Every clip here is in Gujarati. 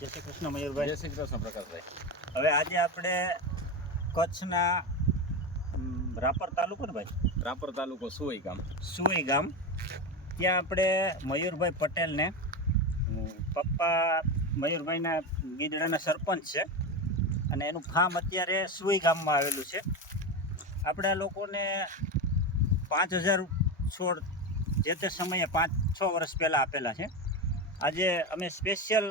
જય શ્રી કૃષ્ણ મયુરભાઈ. જય શ્રી કૃષ્ણ પ્રકાશભાઈ. હવે આજે આપણે કચ્છના રાપર તાલુકો ને ભાઈ, રાપર તાલુકો સુઈ ગામ ત્યાં આપણે મયુરભાઈ પટેલને, પપ્પા મયુરભાઈના ગીદડાના સરપંચ છે અને એનું ફાર્મ અત્યારે સુઈ ગામમાં આવેલું છે. આપણે આ લોકોને 5000 છોડ જે તે સમયે 5-6 વર્ષ પહેલાં આપેલા છે. આજે અમે સ્પેશિયલ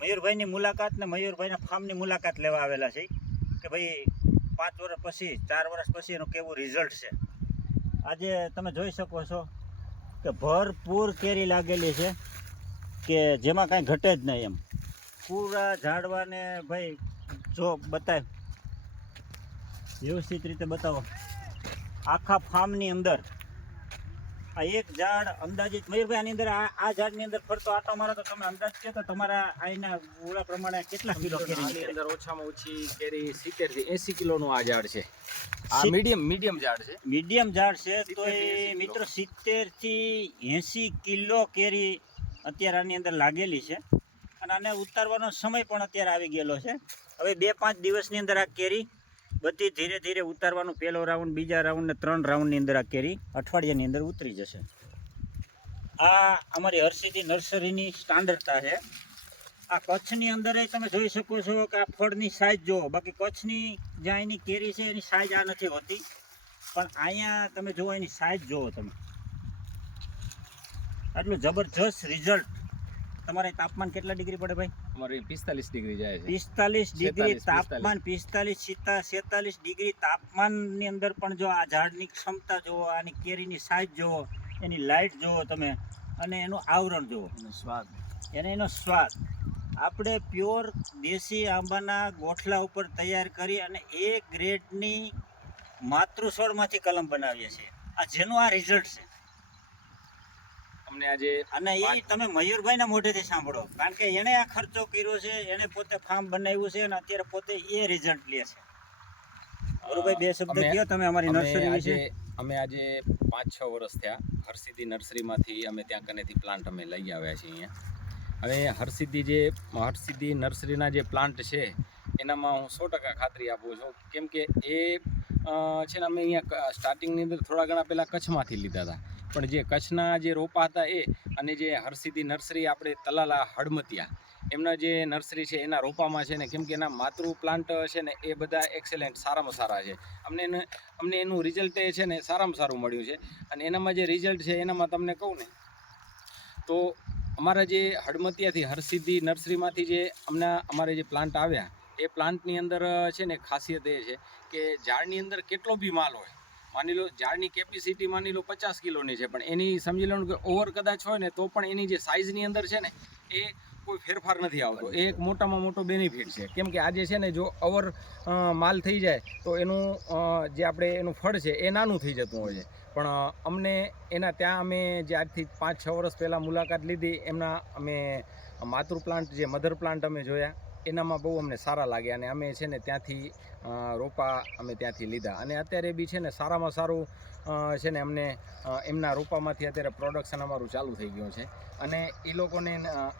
મયુરભાઈની મુલાકાત ને મયુરભાઈના ફાર્મની મુલાકાત લેવા આવેલા છે કે ભાઈ 5 વર્ષ પછી 4 વર્ષ પછી એનું કેવું રિઝલ્ટ છે. આજે તમે જોઈ શકો છો કે ભરપૂર કેરી લાગેલી છે કે જેમાં કાંઈ ઘટે જ નહીં એમ. પૂરા ઝાડવાને ભાઈ જો બતાવ, વ્યવસ્થિત રીતે બતાવો. આખા ફાર્મની અંદર આ એક ઝાડ અંદાજિત મયુરભાઈ આની અંદર આ ઝાડની અંદર ફરતો આટો મારો તો તમે અંદાજ કહો તો તમારા અહીંના ઓલા પ્રમાણે કેટલા કિલો કેરી આની અંદર ઓછામાં ઓછી કેરી 70 થી 80 કિલોનું આ ઝાડ છે. આ મીડિયમ ઝાડ છે. મીડિયમ ઝાડ છે તો એ મિત્રો 70 થી 80 કિલો કેરી અત્યારે આની અંદર લાગેલી છે અને આને ઉતારવાનો સમય પણ અત્યારે આવી ગયેલો છે. હવે 2-5 દિવસની અંદર આ કેરી બધી ધીરે ધીરે ઉતારવાનું, પહેલો રાઉન્ડ, બીજા રાઉન્ડ ને 3 રાઉન્ડની અંદર આ કેરી અઠવાડિયાની અંદર ઉતરી જશે. આ અમારી હરસિદ્ધિ નર્સરીની સ્ટાન્ડર્ડતા છે. આ કચ્છની અંદર તમે જોઈ શકો છો કે આ ફળની સાઇઝ જુઓ. બાકી કચ્છની જ્યાં એની કેરી છે એની સાઇઝ આ નથી હોતી, પણ અહીંયા તમે જુઓ એની સાઇઝ જુઓ તમે. આટલું જબરજસ્ત રિઝલ્ટ. તમારે તાપમાન કેટલા ડિગ્રી પડે ભાઈ? અમારે 45 ડિગ્રી જાય છે. 45 ડિગ્રી તાપમાન, 45-46 ડિગ્રી તાપમાનની અંદર પણ જો આ ઝાડની ક્ષમતા જુઓ, આની કેરીની સાઇઝ જુઓ, એની લાઇટ જુઓ તમે, અને એનું આવરણ જુઓ, એનો સ્વાદ. આપણે પ્યોર દેશી આંબાના ગોઠલા ઉપર તૈયાર કરી અને એ ગ્રેડની માતૃછોડમાંથી કલમ બનાવીએ છીએ. આ જેનું આ રિઝલ્ટ છે. અમને આજે અને એ તમે મયુરભાઈના મોઢેથી સાંભળો, કારણ કે એણે આ ખર્ચો કર્યો છે, એણે પોતે ફાર્મ બનાવ્યું છે અને અત્યારે પોતે એ રિઝલ્ટ લે છે. બરોબર, 2 શબ્દ કહો તમે અમારી નર્સરી વિશે. અમે આજે 5-6 વર્ષ થયા હરસિદ્ધિ નર્સરીમાંથી અમે ત્યાં કનેથી પ્લાન્ટ અમે લઈ આવ્યા છીએ અહીંયા. હવે હરસિદ્ધિ નર્સરીના જે પ્લાન્ટ છે એનામાં હું 100% ખાતરી આપું છું, કેમ કે એ છે ને અમે અહીંયા સ્ટાર્ટિંગની અંદર થોડા ઘણા પહેલાં કચ્છમાંથી લીધા હતા, પણ જે કચ્છના જે રોપા હતા એ અને જે હરસિદ્ધિ નર્સરી આપણે તલાલા હડમતિયા એમના જે નર્સરી છે એના રોપામાં છે ને, કેમ કે એના માતૃ પ્લાન્ટ છે ને એ બધા એક્સેલન્ટ, સારામાં સારા છે. અમને એનું રિઝલ્ટ એ છે ને સારામાં સારું મળ્યું છે. અને એનામાં જે રિઝલ્ટ છે એનામાં તમને કહું ને તો અમારા જે હડમતિયાથી હરસિદ્ધિ નર્સરીમાંથી જે અમારે જે પ્લાન્ટ આવ્યા એ પ્લાન્ટની અંદર છે ને ખાસિયત એ છે કે ઝાડની અંદર કેટલો બી માલ હોય, માની લો ઝાડની કેપેસિટી માની લો 50 કિલોની છે, પણ એની સમજી લો કે ઓવર કદાચ હોય ને તો પણ એની જે સાઇઝની અંદર છે ને એ કોઈ ફેરફાર નથી આવતો. એ એક મોટામાં મોટો બેનિફિટ છે, કેમ કે આજે છે ને જો ઓવર માલ થઈ જાય તો એનું જે આપણે એનું ફળ છે એ નાનું થઈ જતું હોય છે. પણ અમને ત્યાં અમે જે આજથી 5-6 વર્ષ પહેલાં મુલાકાત લીધી એમના અમે માતૃ પ્લાન્ટ, જે મધર પ્લાન્ટ અમે જોયા એનામાં બહુ અમને સારા લાગ્યા અને અમે છે ને ત્યાંથી રોપા અમે ત્યાંથી લીધા. અને અત્યારે બી છે ને સારામાં સારું છે ને અમને એમના રોપામાંથી અત્યારે પ્રોડક્શન અમારું ચાલુ થઈ ગયું છે. અને એ લોકોને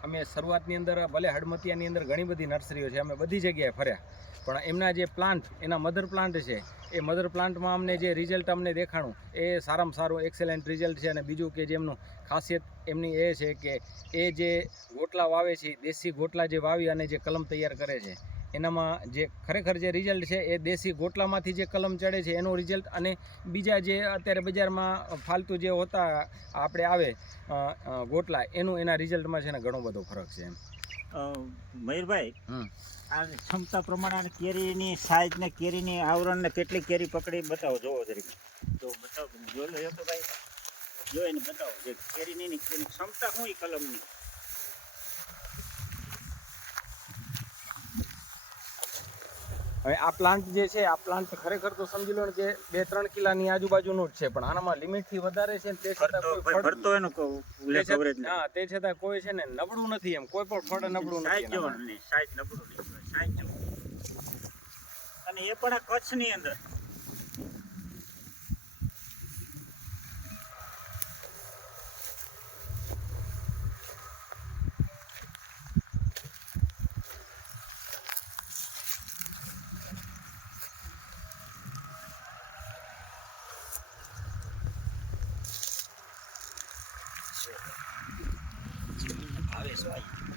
અમે શરૂઆતની અંદર ભલે હડમતિયાની અંદર ઘણી બધી નર્સરીઓ છે, અમે બધી જગ્યાએ ફર્યા, પણ એમના જે પ્લાન્ટ, એના મધર પ્લાન્ટ છે એ મધર પ્લાન્ટમાં અમને જે રિઝલ્ટ અમને દેખાણું એ સારામાં સારું એક્સેલન્ટ રિઝલ્ટ છે. અને બીજું કે જેમનું ખાસિયત એમની એ છે કે એ જે ગોટલા વાવે છે, દેશી ગોટલા જે વાવી અને જે કલમ તૈયાર કરે છે એનામાં જે ખરેખર જે રિઝલ્ટ છે એ દેશી ગોટલામાંથી જે કલમ ચડે છે એનું રિઝલ્ટ, અને બીજા જે અત્યારે બજારમાં ફાલતુ જે હોતા આપણે આવે ગોટલા એના રિઝલ્ટમાં છે ને ઘણો બધો ફરક છે એમ. મયુરભાઈ, આ ક્ષમતા પ્રમાણે કેરીની સાઇઝ ને કેરીની આવરણ ને કેટલી કેરી પકડી બતાવો, જોવો જરીક. તો બતાવો, જોઈ લો તો ભાઈ, જોઈને બતાવો જે કેરીની ક્ષમતા શું એ કલમની. હવે આ પ્લાન્ટ જે છે, આ પ્લાન્ટ ખરેખર તો સમજી લો ને કે 2-3 કિલોની આજુબાજુનું જ છે, પણ આનામાં લિમિટથી વધારે છે ને તે છતાં કોઈ છે ને નબળું નથી એમ, કોઈ પણ ફળ નબળું નથી. સાઈઝ નબળું નહીં, સાઈઝ જો. અને એ પણ આ કચ્છની અંદર ભાવેશભાઈ